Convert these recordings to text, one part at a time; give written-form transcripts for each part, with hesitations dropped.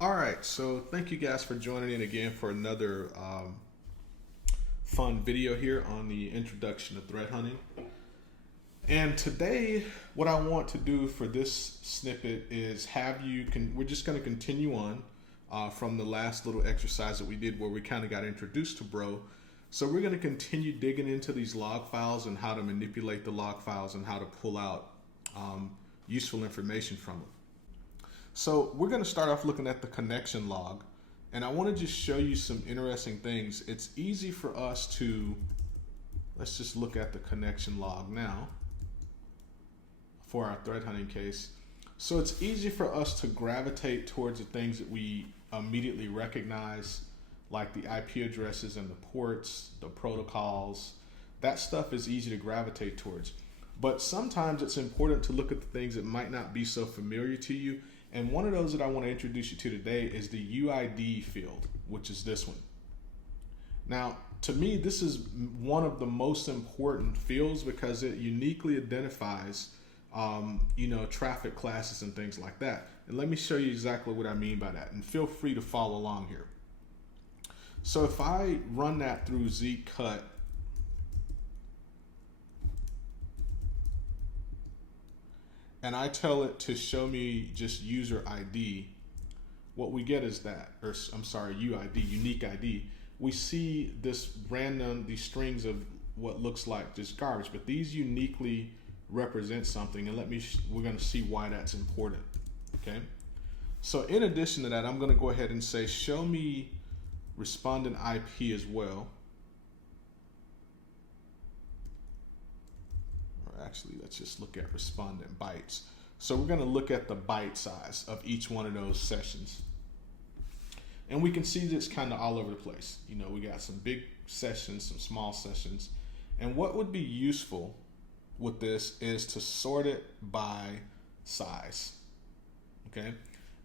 All right, so thank you guys for joining in again for another fun video here on the introduction to threat hunting. And today, what I want to do for this snippet is we're just going to continue on from the last little exercise that we did where we kind of got introduced to Bro. So we're going to continue digging into these log files and how to manipulate the log files and how to pull out useful information from them. So we're going to start off looking at the connection log, and I want to just show you some interesting things. It's easy for us to, let's just look at the connection log now for our threat hunting case. So it's easy for us to gravitate towards the things that we immediately recognize, like the IP addresses and the ports, the protocols. That stuff is easy to gravitate towards. But sometimes it's important to look at the things that might not be so familiar to you. And one of those that I want to introduce you to today is the UID field, which is this one. Now, to me, this is one of the most important fields because it uniquely identifies, traffic classes and things like that. And let me show you exactly what I mean by that. And feel free to follow along here. So if I run that through Zeek cut, and I tell it to show me just user ID, what we get is that, UID, unique ID. We see these strings of what looks like just garbage, but these uniquely represent something, and we're gonna see why that's important, okay? So in addition to that, I'm gonna go ahead and say, show me respondent IP as well. Actually, let's just look at respondent bytes. So we're going to look at the byte size of each one of those sessions. And we can see this kind of all over the place. We got some big sessions, some small sessions. And what would be useful with this is to sort it by size, okay?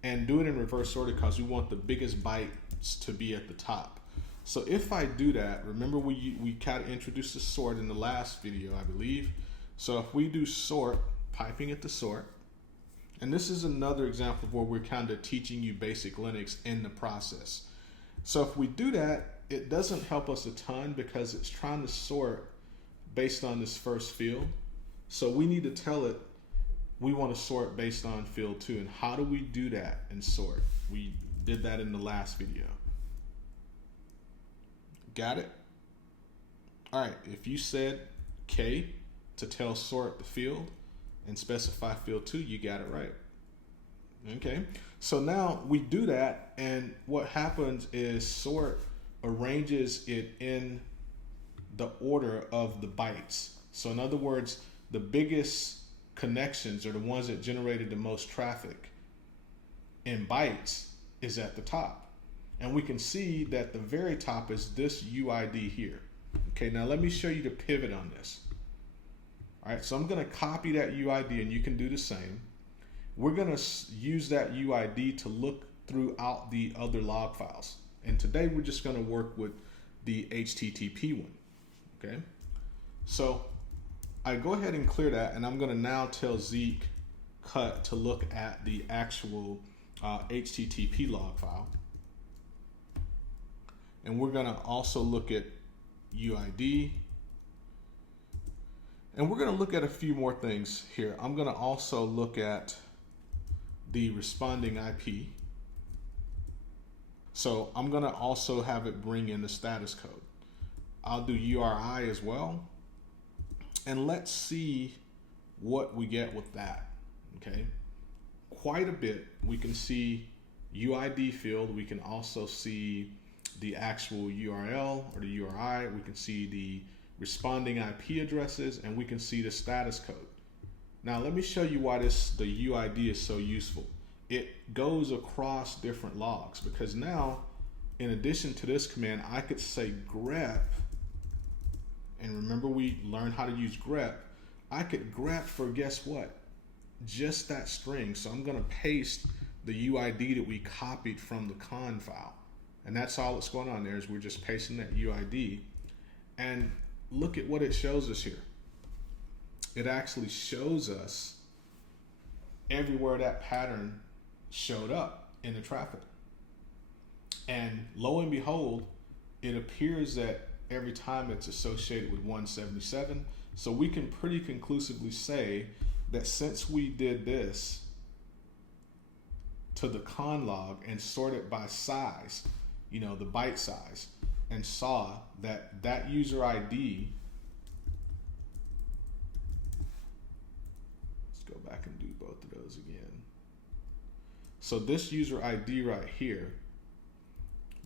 And do it in reverse order because we want the biggest bytes to be at the top. So if I do that, remember we kind of introduced the sort in the last video, I believe. So if we do sort, piping it to sort, and this is another example of where we're kind of teaching you basic Linux in the process. So if we do that, it doesn't help us a ton because it's trying to sort based on this first field. So we need to tell it we want to sort based on field 2. And how do we do that in sort? We did that in the last video. Got it? All right, if you said K to tell sort the field and specify field 2, you got it right. Okay, so now we do that, and what happens is sort arranges it in the order of the bytes. So in other words, the biggest connections are the ones that generated the most traffic in bytes is at the top. And we can see that the very top is this UID here. Okay, now let me show you the pivot on this. All right, so I'm going to copy that UID, and you can do the same. We're going to use that UID to look throughout the other log files. And today we're just going to work with the HTTP one, okay? So I go ahead and clear that, and I'm going to now tell Zeek cut to look at the actual HTTP log file. And we're going to also look at UID. And we're going to look at a few more things here. I'm going to also look at the responding IP. So I'm going to also have it bring in the status code. I'll do URI as well. And let's see what we get with that, okay? Quite a bit. We can see UID field. We can also see the actual URL or the URI. We can see the responding IP addresses, and we can see the status code. Now let me show you why the UID is so useful. It goes across different logs because now, in addition to this command, I could say grep, and remember we learned how to use grep. I could grep for, guess what? Just that string. So I'm going to paste the UID that we copied from the con file. And that's all that's going on there is we're just pasting that UID. And look at what it shows us here. It actually shows us everywhere that pattern showed up in the traffic. And lo and behold, it appears that every time it's associated with 177. So we can pretty conclusively say that since we did this to the con log and sorted by size, the byte size, and saw that that user ID, let's go back and do both of those again. So this user ID right here,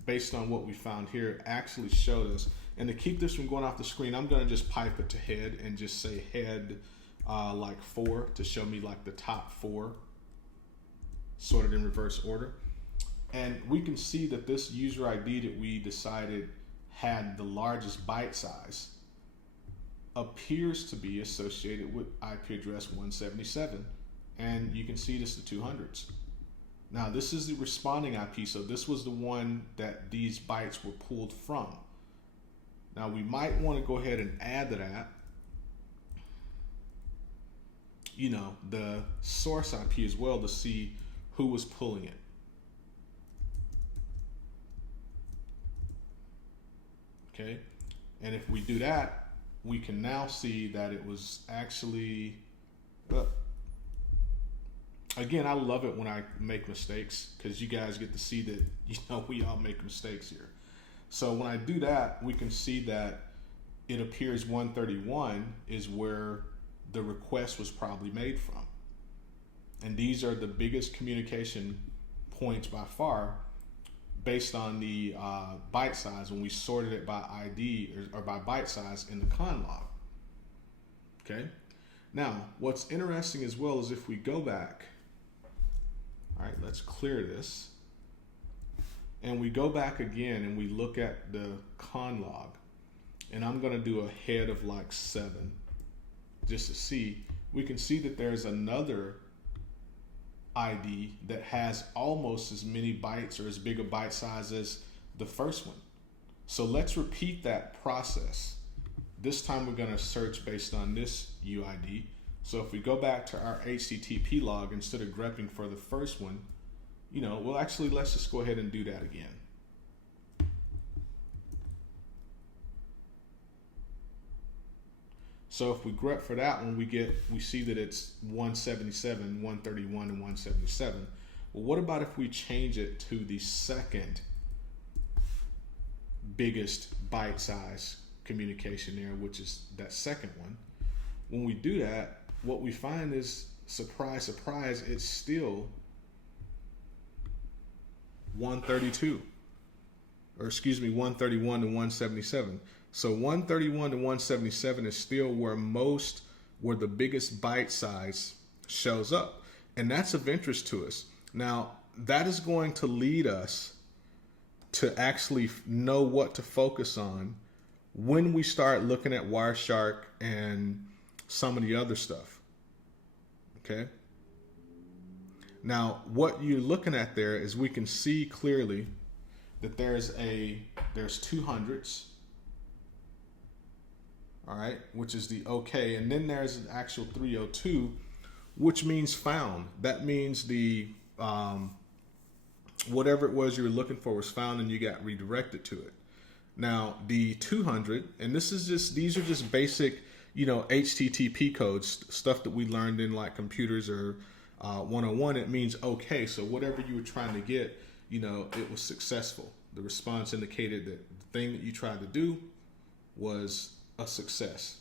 based on what we found here, actually showed us. And to keep this from going off the screen, I'm going to just pipe it to head and just say head like 4 to show me like the top 4 sorted in reverse order. And we can see that this user ID that we decided had the largest byte size appears to be associated with IP address 177. And you can see this the 200s. Now this is the responding IP, so this was the one that these bytes were pulled from. Now we might want to go ahead and add to that, the source IP as well to see who was pulling it. Okay, and if we do that, we can now see that it was actually, again, I love it when I make mistakes because you guys get to see that, we all make mistakes here. So when I do that, we can see that it appears 131 is where the request was probably made from. And these are the biggest communication points by far based on the byte size when we sorted it by ID or by byte size in the con log. Okay. Now, what's interesting as well is if we go back, all right, let's clear this. And we go back again and we look at the con log. And I'm going to do a head of like 7 just to see. We can see that there's another ID that has almost as many bytes or as big a byte size as the first one. So let's repeat that process. This time we're going to search based on this UID. So if we go back to our HTTP log, instead of grepping for the first one, let's just go ahead and do that again. So if we grep for that one, we see that it's 177, 131, and 177. Well, what about if we change it to the second biggest byte size communication there, which is that second one? When we do that, what we find is, surprise, surprise, it's still 132, or 131 to 177. So 131 to 177 is still where the biggest byte size shows up. And that's of interest to us. Now, that is going to lead us to actually know what to focus on when we start looking at Wireshark and some of the other stuff. Okay. Now, what you're looking at there is we can see clearly that there's 200s, all right, which is the OK, and then there's an actual 302, which means found. That means the whatever it was you were looking for was found, and you got redirected to it. Now, the 200, and these are just basic, HTTP codes, stuff that we learned in like computers or 101. It means OK. So whatever you were trying to get, it was successful. The response indicated that the thing that you tried to do was a success.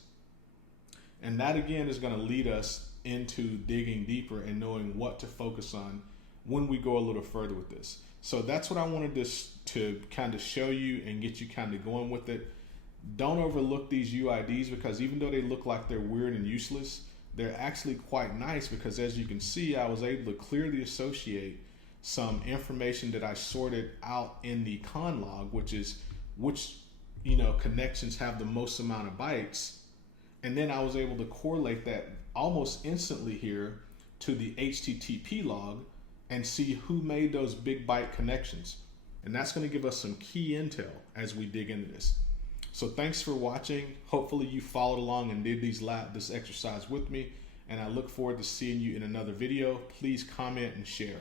And that again is going to lead us into digging deeper and knowing what to focus on when we go a little further with this. So that's what I wanted to kind of show you and get you kind of going with it. Don't overlook these UIDs, because even though they look like they're weird and useless, they're actually quite nice, because as you can see, I was able to clearly associate some information that I sorted out in the con log, which connections have the most amount of bytes. And then I was able to correlate that almost instantly here to the HTTP log and see who made those big byte connections. And that's going to give us some key intel as we dig into this. So thanks for watching. Hopefully you followed along and did this exercise with me. And I look forward to seeing you in another video. Please comment and share.